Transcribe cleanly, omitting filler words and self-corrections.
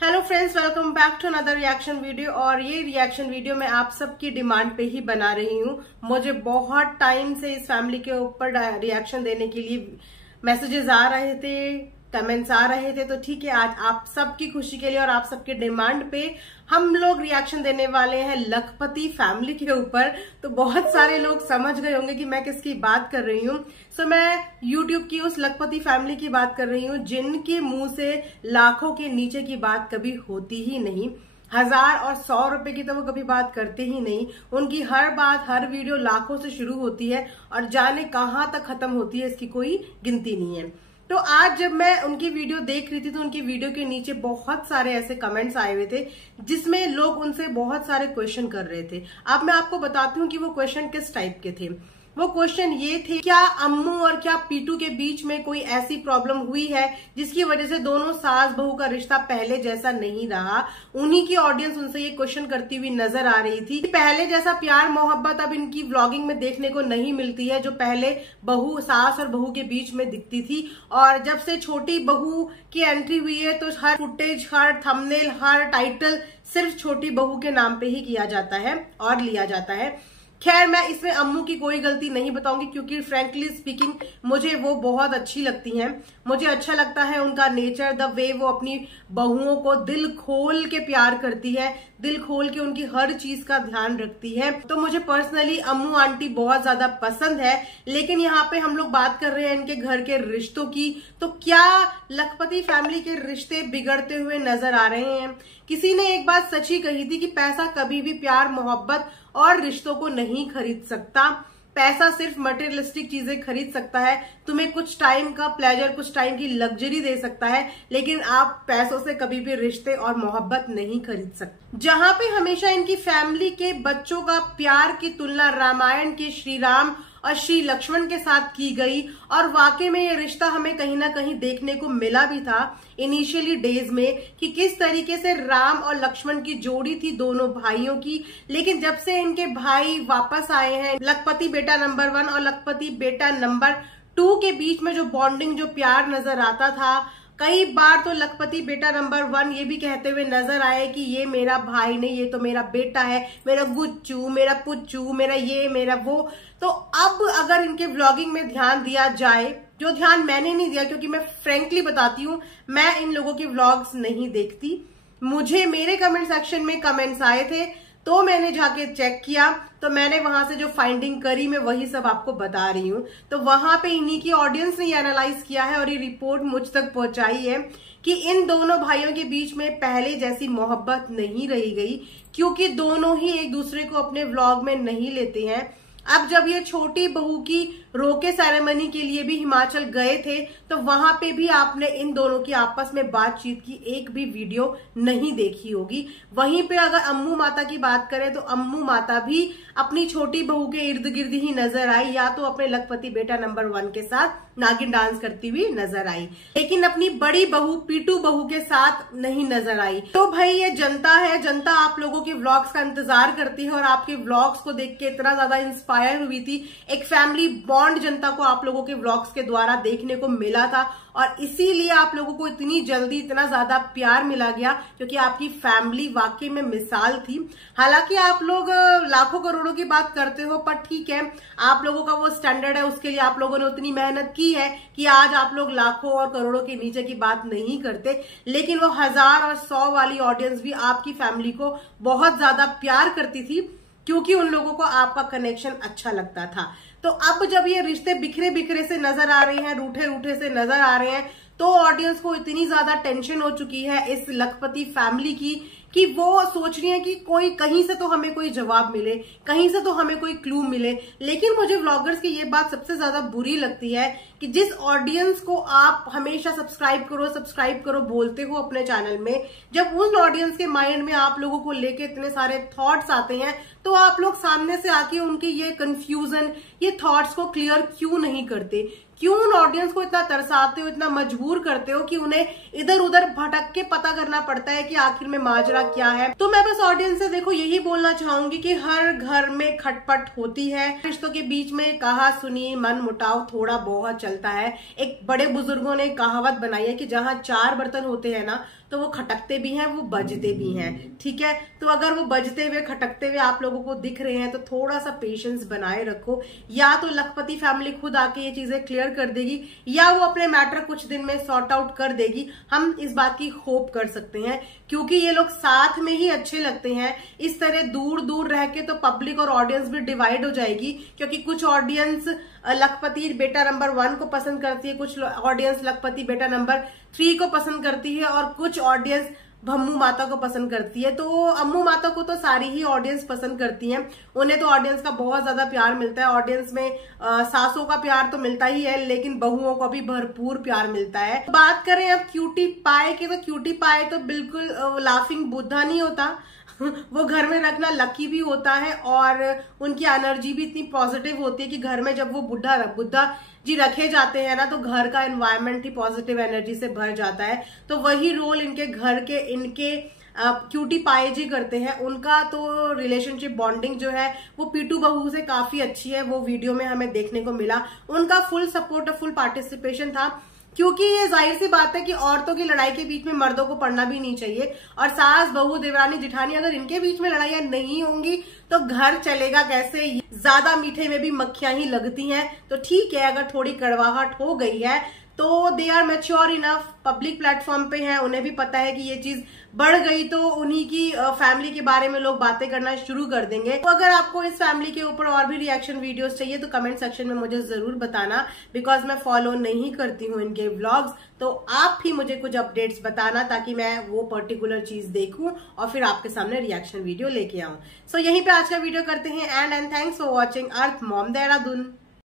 Hello friends, welcome back to another reaction video. और ये reaction video मैं आप सबकी डिमांड पे ही बना रही हूँ। मुझे बहुत टाइम से इस फैमिली के ऊपर रिएक्शन देने के लिए मैसेजेस आ रहे थे, कमेंट्स आ रहे थे, तो ठीक है, आज आप सबकी खुशी के लिए और आप सबके डिमांड पे हम लोग रिएक्शन देने वाले हैं लखपति फैमिली के ऊपर। तो बहुत सारे लोग समझ गए होंगे कि मैं किसकी बात कर रही हूँ। सो मैं यूट्यूब की उस लखपति फैमिली की बात कर रही हूँ जिनके मुंह से लाखों के नीचे की बात कभी होती ही नहीं। 1000 और 100 रुपए की तो वो कभी बात करते ही नहीं। उनकी हर बात, हर वीडियो लाखों से शुरू होती है और जाने कहां तक खत्म होती है इसकी कोई गिनती नहीं है। तो आज जब मैं उनकी वीडियो देख रही थी तो उनकी वीडियो के नीचे बहुत सारे ऐसे कमेंट्स आए हुए थे जिसमें लोग उनसे बहुत सारे क्वेश्चन कर रहे थे। अब मैं आपको बताती हूँ कि वो क्वेश्चन किस टाइप के थे। वो क्वेश्चन ये थे, क्या अम्मू और क्या पीटू के बीच में कोई ऐसी प्रॉब्लम हुई है जिसकी वजह से दोनों सास बहू का रिश्ता पहले जैसा नहीं रहा। उन्हीं की ऑडियंस उनसे ये क्वेश्चन करती हुई नजर आ रही थी। पहले जैसा प्यार मोहब्बत अब इनकी व्लॉगिंग में देखने को नहीं मिलती है जो पहले बहू, सास और बहू के बीच में दिखती थी। और जब से छोटी बहू की एंट्री हुई है तो हर फुटेज, हर थंबनेल, हर टाइटल सिर्फ छोटी बहू के नाम पे ही किया जाता है और लिया जाता है। खैर, मैं इसमें अम्मू की कोई गलती नहीं बताऊंगी क्योंकि फ्रैंकली स्पीकिंग मुझे वो बहुत अच्छी लगती हैं। मुझे अच्छा लगता है उनका नेचर, द वे वो अपनी बहुओं को दिल खोल के प्यार करती है, दिल खोल के उनकी हर चीज का ध्यान रखती है। तो मुझे पर्सनली अम्मू आंटी बहुत ज्यादा पसंद है। लेकिन यहाँ पे हम लोग बात कर रहे हैं इनके घर के रिश्तों की। तो क्या लखपति फैमिली के रिश्ते बिगड़ते हुए नजर आ रहे हैं? किसी ने एक बात सच्ची कही थी कि पैसा कभी भी प्यार, मोहब्बत और रिश्तों को नहीं खरीद सकता। पैसा सिर्फ मटेरियलिस्टिक चीजें खरीद सकता है, तुम्हें कुछ टाइम का प्लेजर, कुछ टाइम की लग्जरी दे सकता है, लेकिन आप पैसों से कभी भी रिश्ते और मोहब्बत नहीं खरीद सकते। जहां पे हमेशा इनकी फैमिली के बच्चों का प्यार की तुलना रामायण के श्री राम और श्री लक्ष्मण के साथ की गई और वाकई में ये रिश्ता हमें कहीं ना कहीं देखने को मिला भी था इनिशियली डेज में कि किस तरीके से राम और लक्ष्मण की जोड़ी थी दोनों भाइयों की। लेकिन जब से इनके भाई वापस आए हैं, लखपति बेटा नंबर 1 और लखपति बेटा नंबर 2 के बीच में जो बॉन्डिंग, जो प्यार नजर आता था, कई बार तो लखपति बेटा नंबर 1 ये भी कहते हुए नजर आए कि ये मेरा भाई नहीं, ये तो मेरा बेटा है, मेरा गुच्चू, मेरा पुच्चू, मेरा ये, मेरा वो। तो अब अगर इनके व्लॉगिंग में ध्यान दिया जाए, जो ध्यान मैंने नहीं दिया क्योंकि मैं फ्रेंकली बताती हूँ, मैं इन लोगों की व्लॉग्स नहीं देखती। मुझे मेरे कमेंट सेक्शन में कमेंट्स आए थे तो मैंने जाके चेक किया, तो मैंने वहां से जो फाइंडिंग करी मैं वही सब आपको बता रही हूँ। तो वहां पे इन्हीं की ऑडियंस ने एनालाइज किया है और ये रिपोर्ट मुझ तक पहुंचाई है कि इन दोनों भाइयों के बीच में पहले जैसी मोहब्बत नहीं रही गई क्योंकि दोनों ही एक दूसरे को अपने व्लॉग में नहीं लेते हैं। अब जब ये छोटी बहू की रोके सेरेमनी के लिए भी हिमाचल गए थे तो वहां पे भी आपने इन दोनों की आपस में बातचीत की एक भी वीडियो नहीं देखी होगी। वहीं पे अगर अम्मू माता की बात करें तो अम्मू माता भी अपनी छोटी बहू के इर्द गिर्द ही नजर आई, या तो अपने लखपति बेटा नंबर 1 के साथ नागिन डांस करती हुई नजर आई, लेकिन अपनी बड़ी बहू पीटू बहू के साथ नहीं नजर आई। तो भाई ये जनता है, जनता आप लोगों के व्लॉग्स का इंतजार करती है और आपके व्लॉग्स को देख के इतना ज्यादा इंस्पायर हुई थी। एक फैमिली बॉन्ड जनता को आप लोगों के व्लॉग्स के द्वारा देखने को मिला था और इसीलिए आप लोगों को इतनी जल्दी इतना ज्यादा प्यार मिला गया क्योंकि आपकी फैमिली वाकई में मिसाल थी। हालांकि आप लोग लाखों करोड़ों की बात करते हो, पर ठीक है, आप लोगों का वो स्टैंडर्ड है, उसके लिए आप लोगों ने उतनी मेहनत की है कि आज आप लोग लाखों और करोड़ों के नीचे की बात नहीं करते। लेकिन वो 1000 और 100 वाली ऑडियंस भी आपकी फैमिली को बहुत ज्यादा प्यार करती थी क्योंकि उन लोगों को आपका कनेक्शन अच्छा लगता था। तो अब जब ये रिश्ते बिखरे बिखरे से नजर आ रहे हैं, रूठे रूठे से नजर आ रहे हैं, तो ऑडियंस को इतनी ज्यादा टेंशन हो चुकी है इस लखपति फैमिली की कि वो सोच रही है कि कोई कहीं से तो हमें कोई जवाब मिले, कहीं से तो हमें कोई क्लू मिले। लेकिन मुझे व्लॉगर्स की ये बात सबसे ज्यादा बुरी लगती है कि जिस ऑडियंस को आप हमेशा सब्सक्राइब करो बोलते हो अपने चैनल में, जब उन ऑडियंस के माइंड में आप लोगों को लेके इतने सारे थॉट्स आते हैं तो आप लोग सामने से आके उनके ये कंफ्यूजन, ये थॉट्स को क्लियर क्यों नहीं करते? क्यों उन ऑडियंस को इतना तरसाते हो, इतना मजबूर करते हो कि उन्हें इधर उधर भटक के पता करना पड़ता है कि आखिर में माजरा क्या है? तो मैं बस ऑडियंस से देखो यही बोलना चाहूंगी कि हर घर में खटपट होती है, रिश्तों के बीच में कहा सुनी मन मुटाव थोड़ा बहुत चलता है। एक बड़े बुजुर्गों ने कहावत बनाई है कि जहां 4 बर्तन होते हैं ना तो वो खटकते भी हैं, वो बजते भी हैं। ठीक है, तो अगर वो बजते हुए खटकते हुए आप लोगों को दिख रहे हैं तो थोड़ा सा पेशेंस बनाए रखो। या तो लखपति फैमिली खुद आके ये चीजें क्लियर कर देगी या वो अपने मैटर कुछ दिन में सॉर्ट आउट कर देगी, हम इस बात की होप कर सकते हैं, क्योंकि ये लोग साथ में ही अच्छे लगते हैं। इस तरह दूर दूर रह के तो पब्लिक और ऑडियंस भी डिवाइड हो जाएगी, क्योंकि कुछ ऑडियंस लखपति बेटा नंबर 1 को पसंद करती है, कुछ ऑडियंस लखपति बेटा नंबर 3 को पसंद करती है और कुछ ऑडियंस भम्मू माता को पसंद करती है। तो अम्मू माता को तो सारी ही ऑडियंस पसंद करती है, उन्हें तो ऑडियंस का बहुत ज्यादा प्यार मिलता है। ऑडियंस में सासों का प्यार तो मिलता ही है, लेकिन बहुओं को भी भरपूर प्यार मिलता है। बात करें अब क्यूटी पाए की, तो क्यूटी पाए तो बिल्कुल लाफिंग बुद्धा नहीं होता वो घर में रखना लकी भी होता है और उनकी एनर्जी भी इतनी पॉजिटिव होती है कि घर में जब वो बुद्धा जी रखे जाते हैं ना, तो घर का एनवायरनमेंट ही पॉजिटिव एनर्जी से भर जाता है। तो वही रोल इनके घर के इनके क्यूटी पाए जी करते हैं। उनका तो रिलेशनशिप बॉन्डिंग जो है वो पीटू बहू से काफी अच्छी है, वो वीडियो में हमें देखने को मिला। उनका फुल सपोर्ट और फुल पार्टिसिपेशन था, क्योंकि ये जाहिर सी बात है कि औरतों की लड़ाई के बीच में मर्दों को पड़ना भी नहीं चाहिए। और सास बहू देवरानी जिठानी अगर इनके बीच में लड़ाइयां नहीं होंगी तो घर चलेगा कैसे। ज्यादा मीठे में भी मक्खियां ही लगती हैं। तो ठीक है, अगर थोड़ी कड़वाहट हो गई है तो they are mature enough, public platform पे हैं, उन्हें भी पता है कि ये चीज बढ़ गई तो उन्हीं की फैमिली के बारे में लोग बातें करना शुरू कर देंगे। तो अगर आपको इस फैमिली के ऊपर और भी रिएक्शन वीडियोस चाहिए तो कमेंट सेक्शन में मुझे जरूर बताना, बिकॉज मैं फॉलो नहीं करती हूँ इनके व्लॉग्स। तो आप भी मुझे कुछ अपडेट्स बताना ताकि मैं वो पर्टिकुलर चीज देखूं और फिर आपके सामने रिएक्शन वीडियो लेके आऊं। सो यहीं पे आज का वीडियो करते हैं and thanks for watching earth mom Dehradun.